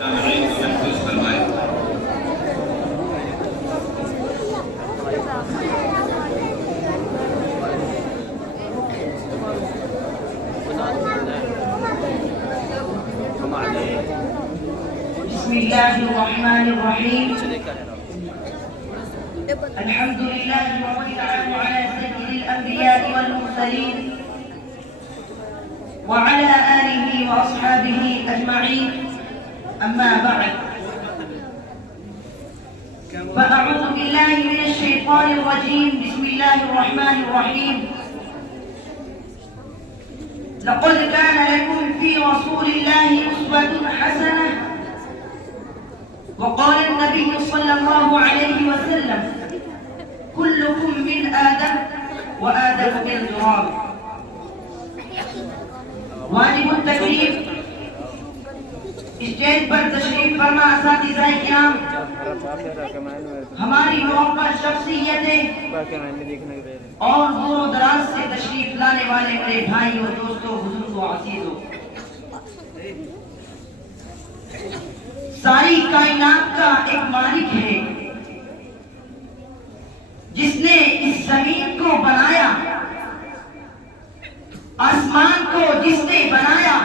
بسم الله الرحمن الرحيم. الحمد لله والسلام على سيد الأنبياء والمرسلين وعلى آله وأصحابه أجمعين. أما بعد، فأعوذ بالله من الشيطان الرجيم. بسم الله الرحمن الرحيم. لقد كان لكم في رسول الله أسوة حسنة. وقال النبي صلى الله عليه وسلم: كلكم من آدم وآدم من تراب. واجب التکریم اسٹیج پر تشریف فرما اساتذہ کرام، ہماری محبت شخصیتیں اور دور و دراز سے تشریف لانے والے میرے بھائیوں، دوستوں، بزرگوں، عزیزوں، ساری کائنات کا ایک مالک ہے جس نے اس زمین کو بنایا، آسمان کو جس نے بنایا،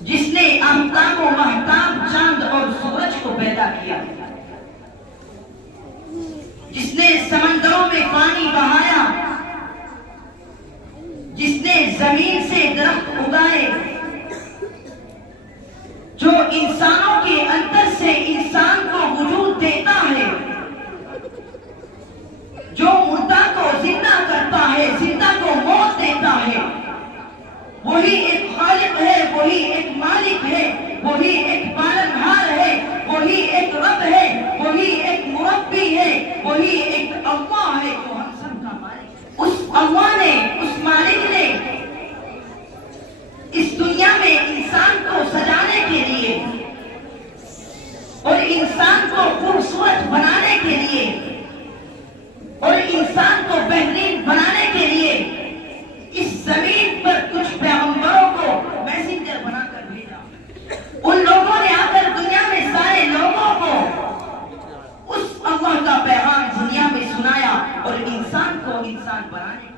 جس نے آفتاب و مہتاب، چاند اور سورج کو پیدا کیا، جس نے سمندروں میں پانی بہایا، جس نے زمین سے درخت اگائے، جو انسانوں کے اندر سے انسان کو وجود دیتا ہے، جو مردہ کو زندہ کرتا ہے، زندہ کو موت دیتا ہے، وہی ایک خالق ہے، وہی ایک مالک ہے، وہی ایک پالنہار ہے، وہی ایک رب ہے، وہی ایک مربی ہے، وہی ایک اللہ ہے جو ہم سب کا مالک ہے۔ اس اللہ نے، اس مالک نے اس دنیا میں انسان کو سجانے کے لیے اور انسان کو خوبصورت بنانے کے لیے اور انسان کو بہترین بنانے کے لیے اس زمین پر کچھ پیغمبروں کو میسنجر بنا کر بھیجا۔ ان لوگوں نے آ کر دنیا میں سارے لوگوں کو اس اللہ کا پیغام دنیا میں سنایا اور انسان کو انسان بنانے کو۔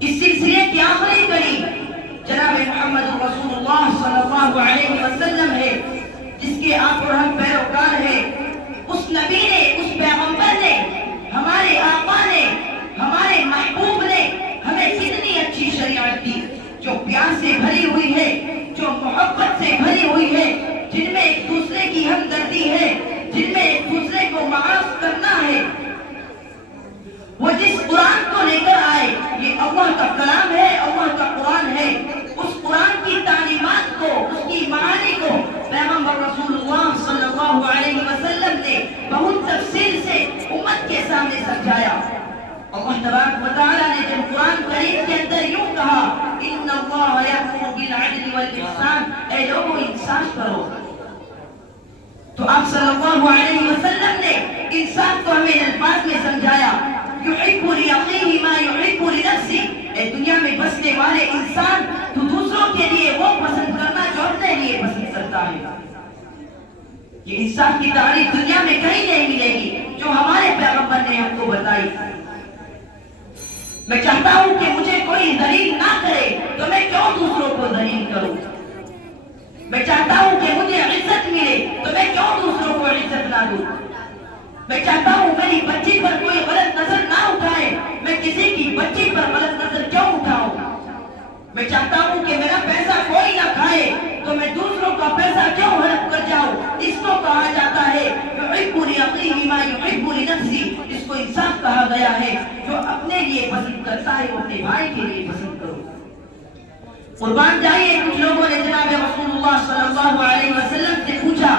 اس سلسلے کی آخری کڑی جناب محمد رسول اللہ صلی اللہ علیہ وسلم ہے، جس کے آپ اور ہم پیروکار ہیں۔ اس نبی نے، اس پیغمبر نے، ہمارے آقا نے، ہمارے محبوب نے ہمیں کتنی اچھی شریعت دی، جو پیار سے بھری ہوئی ہے، جو محبت سے بھری ہوئی ہے، جن میں ایک دوسرے کی ہمدردی ہے، جن میں ایک دوسرے کو معاف کرنا ہے۔ وہ جس قرآن کو لے کر آئے، یہ اللہ کا کلام ہے، اللہ کا قرآن ہے۔ اس قرآن کی تعلیمات کو، اس کی معانی کو پیغمبر رسول اللہ صلی اللہ علیہ وسلم نے بہت تفصیل سے امت کے سامنے سمجھایا۔ اللہ تبارک و تعالیٰ نے جب قرآن کریم کے اندر یوں کہا: ان اللہ یأمر بالعدل والاحسان، اے لوگوں انصاف کرو، تو آپ صلی اللہ علیہ وسلم نے انصاف کو ہمیں الفاظ میں سمجھایا: یحب لأخیہ ما یحب لنفسہ، اے دنیا میں بسنے والے انسان، تو دوسروں کے لیے وہ پسند کرنا جو اپنے لیے پسند کرتا ہے۔ یہ انصاف کی تعریف دنیا میں کہیں نہیں ملے گی جو ہمارے پیغمبر نے ہم کو بتائی۔ میں چاہتا ہوں کہ مجھے کوئی ذلیل نہ کرے تو میں کیوں دوسروں کو ذلیل کروں؟ میں چاہتا ہوں کہ مجھے عزت ملے تو میں کیوں دوسروں کو عزت نہ دوں؟ میں چاہتا ہوں میری بچی پر کوئی غلط نظر نہ اٹھائے، میں کسی کی بچی پر غلط نظر کیوں اٹھاؤں؟ میں چاہتا ہوں کہ میرا پیسہ کوئی نہ کھائے تو میں دوسروں کا پیسہ کیوں ہڑپ کر جاؤں؟ اس کو کہا جاتا ہے یحب لأخیہ ما یحب لنفسہ، اس کو انصاف کہا گیا ہے۔ جو اپنے لیے پسند کرتا ہے وہ اپنے بھائی کے لیے پسند کرو۔ قربان جائیے، کچھ لوگوں نے جناب رسول اللہ صلی اللہ علیہ وسلم سے پوچھا: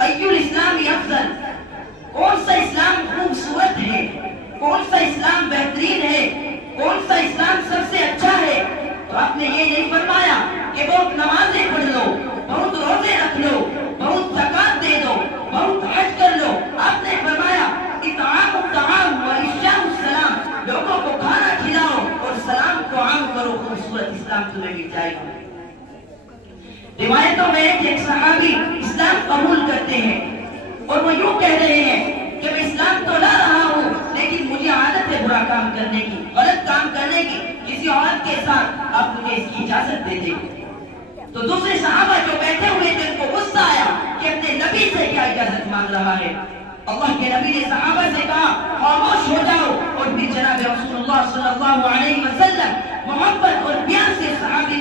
ای الاسلام افضل، کون سا اسلام خوبصورت ہے، کون سا اسلام بہترین ہے، کون سا اسلام سب سے اچھا ہے؟ تو آپ نے یہ نہیں فرمایا کہ بہت نمازیں پڑھ لو، بہت روزے رکھ لو، بہت زکات دے دو، بہت حج کر لو۔ آپ نے فرمایا اطعام الطعام وافشاء السلام، لوگوں کو کھانا کھلاؤ اور سلام کو عام کرو، خوبصورت اسلام تمہیں مل جائے گا۔ روایتوں میں ایک صحابی اسلام قبول کرتے ہیں اور وہ یوں کہہ رہے ہیں کہ میں اسلام تو لا رہا ہوں لیکن مجھے عادت ہے برا کام کرنے کی، غلط کام کرنے کی، کسی عورت کے ساتھ آپ مجھے اس کی اجازت دے دیں۔ تو دوسرے صحابہ جو بیٹھے ہوئے تھے ان کو غصہ آیا کہ اپنے نبی سے کیا اجازت مانگ رہا ہے۔ اللہ کے نبی نے صحابہ سے کہا خاموش ہو جاؤ، اور پھر جناب رسول اللہ صلی اللہ علیہ وسلم محبت اور پیار سے صحابی